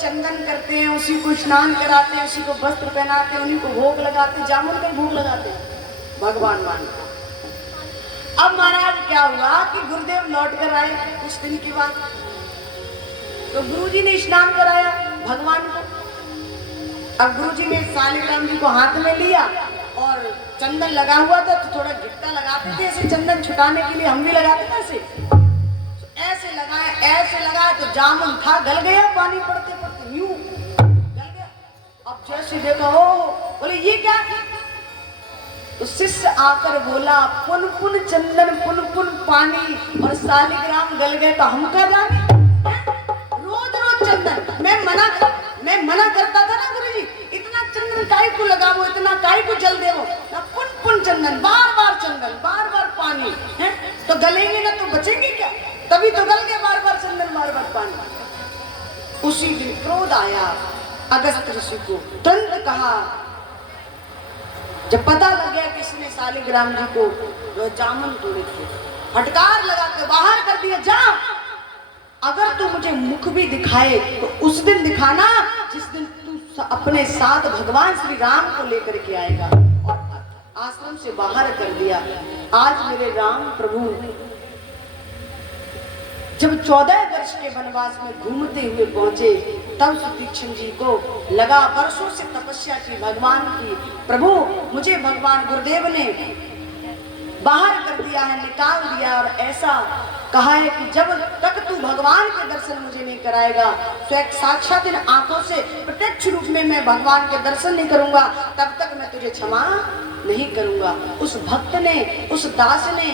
चंदन करते हैं, उसी को स्नान कराते हैं, उसी को वस्त्र पहनाते हैं, उन्हीं को भोग लगाते हैं, जामुन का भोग लगाते हैं भगवान मानते। अब महाराज क्या हुआ कि गुरुदेव लौट कर आए कुछ दिन के बाद, तो गुरुजी ने स्नान कराया भगवान को। अब गुरुजी ने शालिग्राम जी को हाथ में लिया और चंदन लगा हुआ था तो थोड़ा गिट्टा लगाते थे ऐसे चंदन छुटाने के लिए, हम भी लगाते थे ऐसे, ऐसे लगाया तो जामुन था गल गया, पानी पड़ते पड़ते यूं गल गया। अब जैसे देखा ओ बोले ये क्या, तो शिष्य आकर बोला पुन पुन चंदन पुन पुन पानी और शालिग्राम गल गए तो हम क्या जाने, रोज रोज चंदन। मैं मना करता था ना गुरुजी, इतना चंदन काहे को लगावो, इतना काहे को जल देवो ना, पुन पुन चंदन, बार बार चंदन, बार बार पानी है तो गलेंगे ना तो बचेंगे क्या, तभी तो गल गए बार बार चंदन बार बार पानी। उसी दिन क्रोध आया अगस्त्य ऋषि को, तुरंत कहा, जब पता लग गया कि इसने शालिग्राम जी को जामुन तोड़े थे, फटकार लगा के बाहर कर दिया, जा अगर तू मुझे मुख भी दिखाए तो उस दिन दिखाना जिस दिन तू अपने साथ भगवान श्री राम को लेकर के आएगा। और आश्रम से बाहर कर दिया। आज मेरे राम प्रभु जब 14 वर्ष के वनवास में घूमते हुए पहुंचे, तब सुतीक्ष्ण जी को लगा वर्षों से तपस्या की भगवान की, प्रभु मुझे भगवान गुरुदेव ने बाहर कर दिया है, निकाल दिया, और ऐसा कहा है कि जब तक तू भगवान के दर्शन मुझे नहीं कराएगा, स्वयं साक्षात इन आंखों से प्रत्यक्ष रूप में मैं भगवान के दर्शन नहीं करूंगा, तब तक मैं तुझे क्षमा नहीं करूंगा। उस भक्त ने, उस दास ने,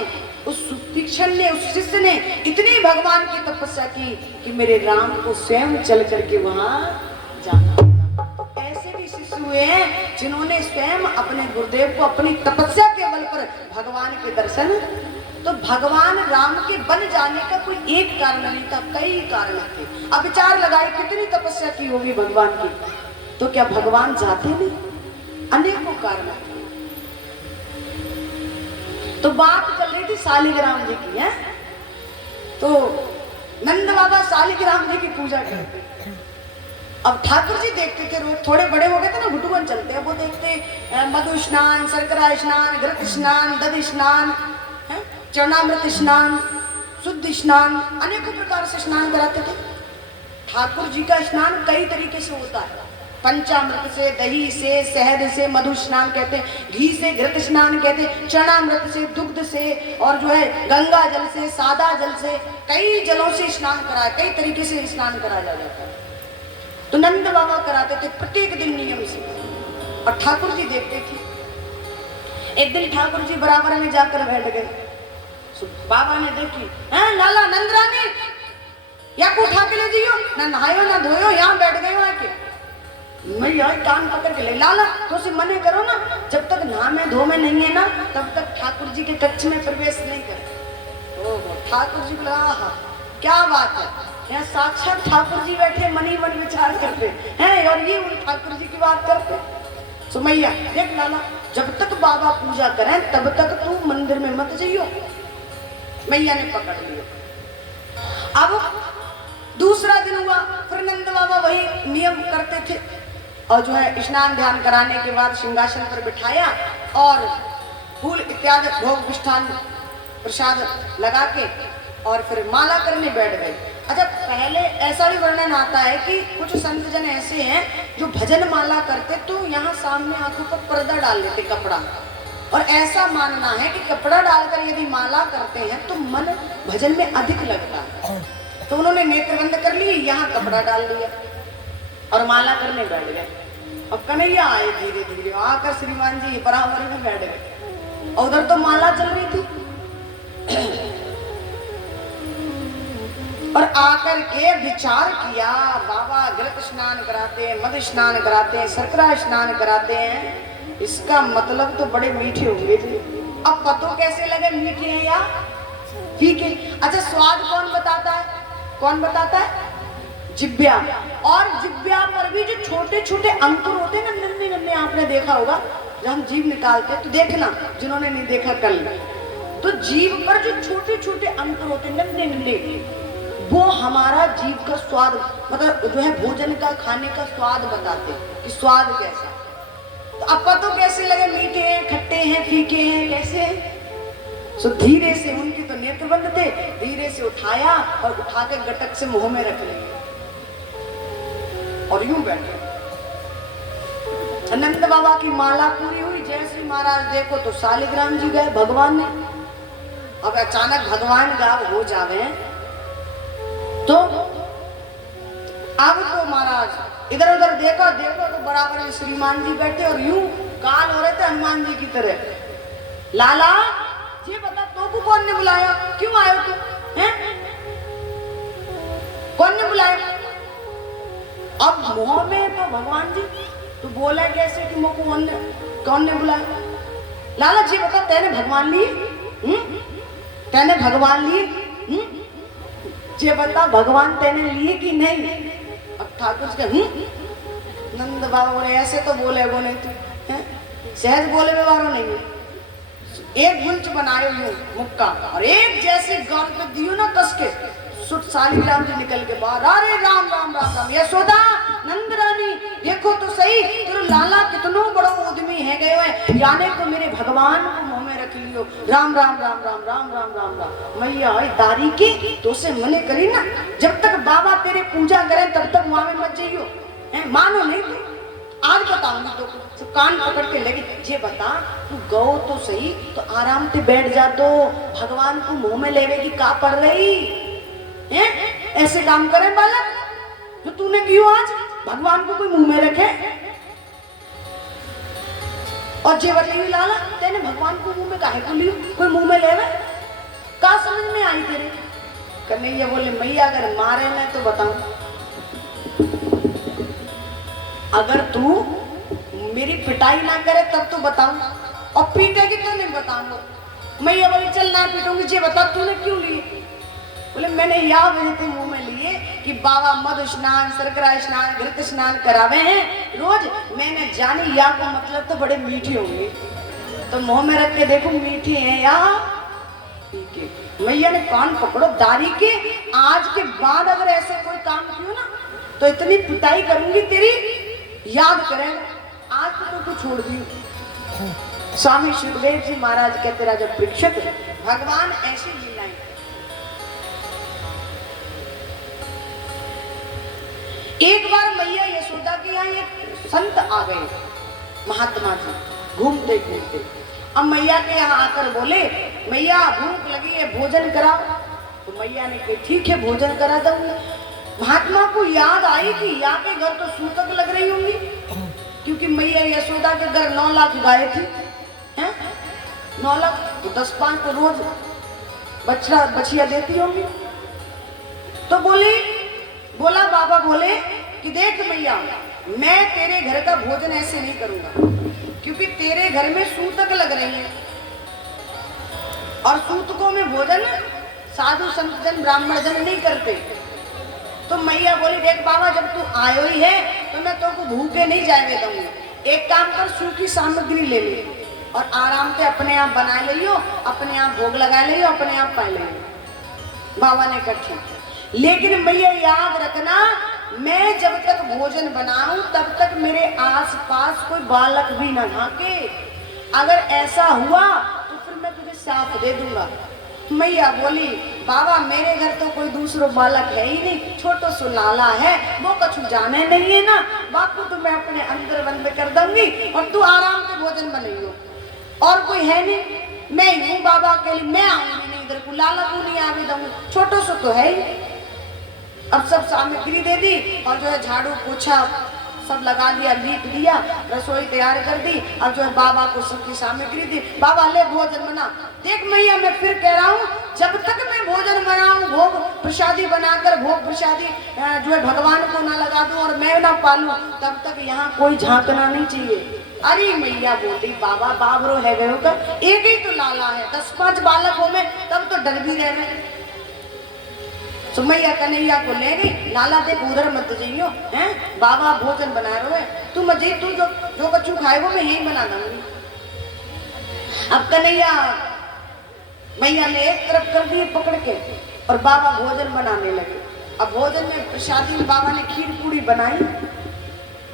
उस सुतीक्ष्ण ने, उस शिष्य ने इतनी भगवान की तपस्या की कि मेरे राम को स्वयं चल करके वहां जाना। ऐसे भी शिष्य हुए हैं जिन्होंने स्वयं अपने गुरुदेव को अपनी तपस्या के बल पर भगवान के दर्शन, तो भगवान राम के बन जाने का कोई एक कारण नहीं था, कई कारण थे। अब विचार लगाए कितनी तपस्या की होगी भगवान की, तो क्या भगवान जाते नहीं, अनेकों कारण थे। तो बात चल रही थी शालिग्राम जी की है, तो नंद बाबा शालिग्राम जी की पूजा करते। अब ठाकुर जी देखते थे, रोज थोड़े बड़े हो गए थे ना, घुटुवन चलते हैं, वो देखते मधु स्नान, शर्करा स्नान, घृत स्नान, दध स्नान, चरणामृत स्नान, शुद्ध स्नान, अनेकों प्रकार से स्नान कराते थे। ठाकुर जी का स्नान कई तरीके से होता है, पंचामृत से, दही से, शहद से मधु स्नान कहते हैं, घी से घृत स्नान कहते हैं, चरणामृत से, दुग्ध से, और जो है गंगा जल से, सादा जल से, कई जलों से स्नान कराया, कई तरीके से स्नान कराया जाता है। तो नंद बाबा कराते थे प्रत्येक दिन नियम से, और ठाकुर जी देखते थे। एक दिन ठाकुर जी बराबर में जाकर बैठ गए, बाबा ने देखी, हैं लाला नंदरानी या को उठा के ले जाइयो, ना नहायो ना धोयो, यहाँ बैठ गए हो आके। मैं यार कान पकड़ के ले, लाला तो उसे मने करो ना, जब तक नहा में धो में नहीं है ना, तब तक ठाकुर जी के कक्ष में प्रवेश नहीं करे। ओहो, ठाकुर जी बोला हाँ क्या बात है, यहाँ साक्षात ठाकुर जी बैठे मनी मन विचार करते हैं, और ये उन ठाकुर जी की बात करते। सुमैया देख लाला, जब तक बाबा पूजा करें तब तक तू मंदिर में मत जाइयो। मैया ने पकड़ लिया। अब दूसरा दिन हुआ, फिर नंद बाबा वही नियम करते थे, और जो है स्नान ध्यान कराने के बाद सिंहासन पर बिठाया और फूल इत्यादि भोग मिष्ठान प्रसाद लगा के और फिर माला करने बैठ गए। अच्छा, पहले ऐसा भी वर्णन आता है कि कुछ संत जन ऐसे हैं जो भजन माला करते तो यहाँ सामने आंखों पर पर्दा डाल लेते, कपड़ा, और ऐसा मानना है कि कपड़ा डालकर यदि माला करते हैं तो मन भजन में अधिक लगता है। तो उन्होंने नेत्र बंद कर लिए, यहाँ कपड़ा डाल लिया और माला करने बैठ गए। अब कन्हैया आए धीरे धीरे, आकर श्रीमान जी बराबरी में बैठ गए, और उधर तो माला चल रही थी। और आकर के विचार किया, बाबा घृत स्नान कराते हैं, मधु स्नान कराते हैं, शर्करा स्नान कराते हैं, इसका मतलब तो बड़े मीठे होंगे जी। अब पतो कैसे लगे मीठे हैं या फीके? अच्छा, स्वाद कौन बताता है? कौन बताता है? जिब्या। और जिब्या पर भी जो छोटे छोटे अंकुर होते हैं ना, नन्हे नन्हे, आपने देखा होगा जब हम जीभ निकालते हैं तो देखना, जिन्होंने नहीं देखा कल, तो जीभ पर जो छोटे छोटे अंकुर होते हैं, नन्हे नन्हे, वो हमारा जीव का स्वाद, मतलब जो है भोजन का, खाने का स्वाद बताते कि स्वाद कैसा। तो अब तो कैसे लगे, मीठे हैं, खट्टे हैं, फीके हैं, कैसे हैं। सो धीरे से, उनके तो नेत्र बंद थे, धीरे से उठाया और उठा के गटक से मुंह में रख लिया और यूं बैठे। नंद बाबा की माला पूरी हुई, जैसे महाराज देखो तो शालिग्राम जी गए भगवान ने। अब अचानक भगवान गायब हो जावे तो अब तो महाराज इधर उधर देखो तो बराबर में श्रीमान जी बैठे और यूं काल हो रहे थे हनुमान जी की तरह। लाला ये बता तो को कौन ने बुलाया, क्यों आयो तू, हैं? कौन ने बुलाया? अब मुंह में तो भगवान जी, तू बोला कैसे कि मुझको कौन ने बुलाया? लाला जी बता, तेने भगवान लिए? तेने भगवान लिए? जे बता भगवान तेने लिए कि नहीं? अब ठाकुर के नंद बाबा बोले ऐसे तो बोले वो नहीं, तू सहज बोले व्यवहार नहीं। एक गुंज बनाए यूं मुक्का और एक जैसे गाल पे दियो ना कस के, सुट शालिग्राम जी निकल के बाहर, अरे राम राम राम राम, यशोदा नंद रानी देखो तो सही, तेरा लाला कितनो बड़ो उद्यमी है गए हुए, यानी तो मेरे भगवान को मुंह में रख लियो। राम राम राम राम राम राम राम राम। मैया दारी की तो से मने करी ना, जब तक बाबा तेरे पूजा करे तब तक वहां में मत जाइयो, मानो नहीं तो आज बताऊंगी तो कान पकड़ के लगी। ये बता तू गौ तो सही, तो आराम से बैठ जा, तो भगवान को मुंह में लेवे की का पड़ रही है? ऐसे काम करे बालक जो तूने क्यों आज भगवान को कोई मुंह में रखे? और जे बताइए लाला तेने भगवान को मुंह में काहे को लियो, कोई मुंह में लेवे का समझ में आई तेरे? कन्हैया बोले मैया अगर मारे न तो बताऊं, अगर तू मेरी पिटाई ना करे तब तो बताऊं, और पीटेगी तो नहीं बताऊंगा। मैया बोली चल ना पीटूंगी, जे बता तूने क्यों लिए? बोले मैंने या वजह से मुंह में लिए कि बाबा मधु स्नान, शर्करा स्नान, घृत स्नान करावे हैं रोज। मैंने जानी या को मतलब तो बड़े मीठे होंगे, तो मुंह में रख के देखो मीठे हैं या फीके। मैया ने कान पकड़ो, दारी के आज के बाद अगर ऐसे कोई काम किया ना तो इतनी पिटाई करूंगी तेरी याद करें। आज तो छोड़ दी। स्वामी सुखदेव जी महाराज कहते राजा परीक्षित भगवान ऐसी लीलाएं। एक बार मैया यशोदा के यहाँ एक संत आ गए, महात्मा जी घूमते घूमते। अब मैया के यहाँ आकर बोले मैया भूख लगी है भोजन कराओ। तो मैया ने कहा ठीक है भोजन करा दूंगी। महात्मा को याद आई कि यहाँ के घर तो सूतक लग रही होंगी, क्योंकि मैया यशोदा के घर 9 लाख गाय थी, हैं? 9 लाख तो 10-5 तो रोज बछिया देती होंगी। तो बोला बाबा बोले कि देख मैया मैं तेरे घर का भोजन ऐसे नहीं करूंगा, क्योंकि तेरे घर में सूतक लग रही है और सूतकों में भोजन साधु संत जन ब्राह्मण जन नहीं करते। तो मैया बोली देख बाबा जब तू आयो ही है तो मैं तो भूखे नहीं जाए दूंगी। एक काम कर सूखी सामग्री ले ले और आराम से अपने आप बना लियो, अपने आप भोग लगा लियो, अपने आप पा लियो। बाबा ने कहा ठीक, लेकिन मैया याद रखना मैं जब तक भोजन बनाऊं तब तक मेरे आसपास कोई बालक भी न झांके। अगर ऐसा हुआ तो फिर मैं तुझे साथ दे दूंगा। मैया बोली बाबा मेरे घर तो कोई दूसरा बालक है ही नहीं, छोटो सो लाला है, वो कछु जाने नहीं है ना, बापू तो मैं अपने अंदर बंद कर दूंगी और तू आराम से भोजन बनाइयो। और कोई है नहीं, मैं ही हूँ बाबा के लिए, मैं आऊंगी नहीं इधर को, लाला को नहीं आवे दूंगी, छोटो सो तो है ही। अब सब सामग्री दे दी और जो है झाड़ू पोछा सब लगा दिया, लीप दिया, रसोई तैयार कर दी। अब जो है बाबा को सबकी सामग्री दी, बाबा ले भोजन बना। देख मैया मैं फिर कह रहा हूँ जब तक मैं भोजन बनाऊं, भोग प्रसादी बनाकर भोग प्रसादी जो है भगवान को ना लगा दूं और मैं ना पालूं, तब तक यहाँ कोई झांकना नहीं चाहिए। अरे मैया बोली बाबा बाबरो है गयो का, एक ही तो लाला है, 10-5 बालकों में तब तो डर भी रहे। तो मैया कन्हैया को ले गई, लाला देख उधर मत जाइयो, हैं बाबा भोजन बना रहे हैं, तू मत जाइए, तू जो कछु खाए वो मैं यही बना दूंगी। अब कन्हैया मैया ने एक तरफ कर दिए पकड़ के और बाबा भोजन बनाने लगे। अब भोजन में प्रसादी में बाबा ने खीर पूरी बनाई।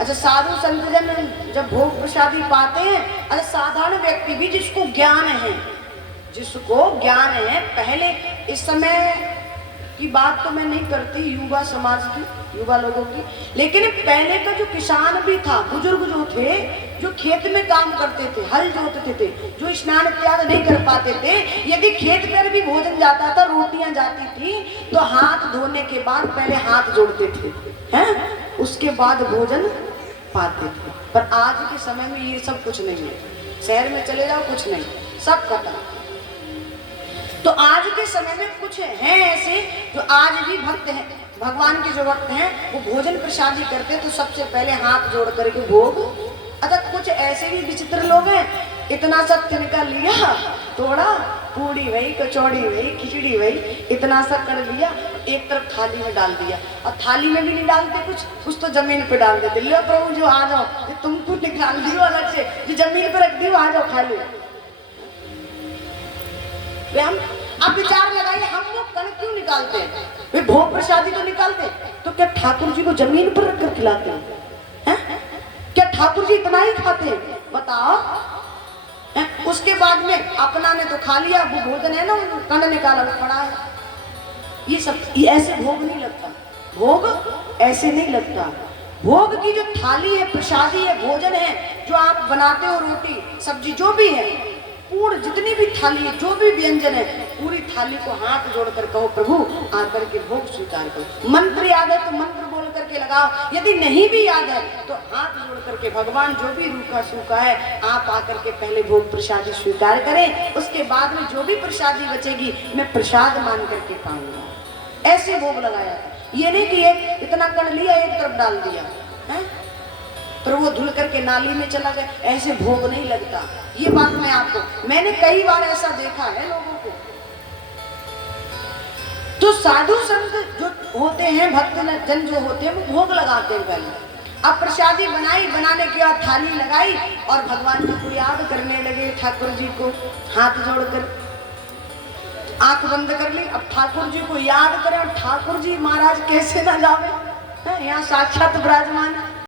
अच्छा, साधु संत जन जब भोग प्रसादी पाते हैं, अच्छा साधारण व्यक्ति भी जिसको ज्ञान है, पहले इस समय की बात तो मैं नहीं करती युवा समाज की, युवा लोगों की, लेकिन पहले का जो किसान भी था, बुजुर्ग जो थे, जो खेत में काम करते थे, हल जोतते थे, जो स्नान इत्यादि नहीं कर पाते थे, यदि खेत पर भी भोजन जाता था, रोटियां जाती थी, तो हाथ धोने के बाद पहले हाथ जोड़ते थे, हैं, उसके बाद भोजन पाते थे। पर आज के समय में ये सब कुछ नहीं है। शहर में चले जाओ, कुछ नहीं, सब खत्म। तो आज के समय में कुछ हैं ऐसे जो आज भी भक्त हैं, भगवान के जो भक्त हैं, वो भोजन प्रसादी करते तो सबसे पहले हाथ जोड़ करके भोग। अच्छा, कुछ ऐसे भी विचित्र लोग हैं, इतना सब तिनका लिया, तोड़ा, पूड़ी वही, कचौड़ी वही, खिचड़ी वही, इतना सा कर लिया, एक तरफ थाली में डाल दिया, और थाली में भी नहीं डालते कुछ तो जमीन पे डाल देते। लियो प्रभु जो आ जाओ, जो तुमको निकाल दियो अलग से, जो जमीन पे रख दियो, आ जाओ खा लो। हम आप विचार लगाइए, हम लोग कण क्यों निकालते हैं? वे भोग प्रसादी तो निकालते, तो क्या ठाकुर जी को जमीन पर रखकर खिलाते हैं? क्या ठाकुर जी इतना ही खाते हैं? बताओ। उसके बाद में अपना ने तो खा लिया, वो भोजन है ना, कण निकाला पड़ा है। ये सब ये ऐसे भोग नहीं लगता, भोग ऐसे नहीं लगता। भोग की जो थाली है, प्रसादी है, भोजन है, जो आप बनाते हो, रोटी सब्जी जो भी है, पूर्ण जितनी भी थाली है, जो भी व्यंजन है, पूरी थाली को हाथ जोड़कर कहो प्रभु आकर के भोग स्वीकार करो। मंत्र याद है तो मंत्र बोल करके लगाओ, यदि नहीं भी याद है तो हाथ जोड़ करके भगवान जो भी रूखा सूखा है, आप आकर के पहले भोग प्रसादी स्वीकार करें, उसके बाद में जो भी प्रसादी बचेगी मैं प्रसाद मान करके पाऊंगा। ऐसे भोग लगाया। ये नहीं कि एक इतना कण लिया एक तरफ डाल दिया है, पर वो धुल करके नाली में चला गया, ऐसे भोग नहीं लगता। ये बात मैंने कई बार ऐसा देखा है लोगों को। तो साधु संत जो होते हैं, भक्त जन जो होते हैं, वो भोग लगाते हैं पहले। अब प्रसादी बनाई, बनाने के बाद थाली लगाई और भगवान जी को याद करने लगे, ठाकुर जी को हाथ जोड़कर आंख बंद कर ली। अब ठाकुर जी को याद करें, और ठाकुर जी महाराज कैसे ना जावे, यहाँ साक्षात विराजमान।